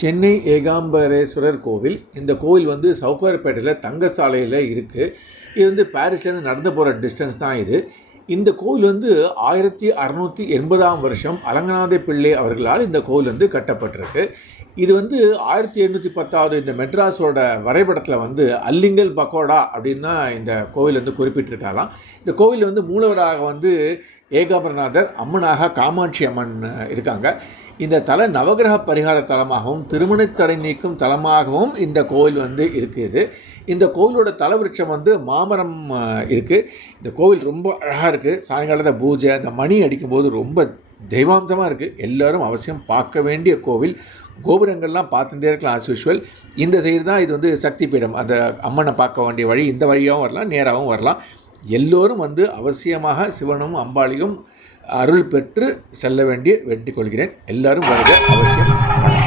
சென்னை ஏகாம்பரேஸ்வரர் கோவில். இந்த கோவில் வந்து சவுகார்பேட்டையில் தங்கசாலையில் இருக்குது. இது வந்து பாரிஸ்லேருந்து நடந்து போகிற டிஸ்டன்ஸ் தான் இது. இந்த கோவில் வந்து 1680ஆம் வருஷம் அலங்கநாத பிள்ளை அவர்களால் இந்த கோவில் வந்து கட்டப்பட்டிருக்கு. இது வந்து 1810 இந்த மெட்ராஸோட வரைபடத்தில் வந்து அல்லிங்கல் பக்கோடா அப்படின்னு தான் இந்த கோவில் வந்து குறிப்பிட்டிருக்காலாம். இந்த கோவில் வந்து மூலவராக வந்து ஏகாம்பரநாதர், அம்மனாக காமாட்சி அம்மன் இருக்காங்க. இந்த தல நவகிரக பரிகார தலமாகவும் திருமணத் தடை நீக்கும் தலமாகவும் இந்த கோவில் வந்து இருக்குது. இந்த கோவிலோட தலவிருட்சம் வந்து மாமரம் இருக்குது. இந்த கோவில் ரொம்ப அழகாக இருக்குது. சாயங்காலத்தில் பூஜை, அந்த மணி அடிக்கும்போது ரொம்ப தெய்வாம்சமாக இருக்குது. எல்லோரும் அவசியம் பார்க்க வேண்டிய கோவில். கோபுரங்கள்லாம் பார்த்துட்டே இருக்கலாம் ஆஸ் யூஷுவல். இந்த சைடு தான் இது வந்து சக்தி பீடம். அந்த அம்மனை பார்க்க வேண்டிய வழி இந்த வழியாகவும் வரலாம், நேராகவும் வரலாம். எல்லோரும் வந்து அவசியமாக சிவனும் அம்பாளையும் அருள் பெற்று செல்ல வேண்டிய வேண்டிக் கொள்கிறேன். எல்லாரும் வருக அவசியம்.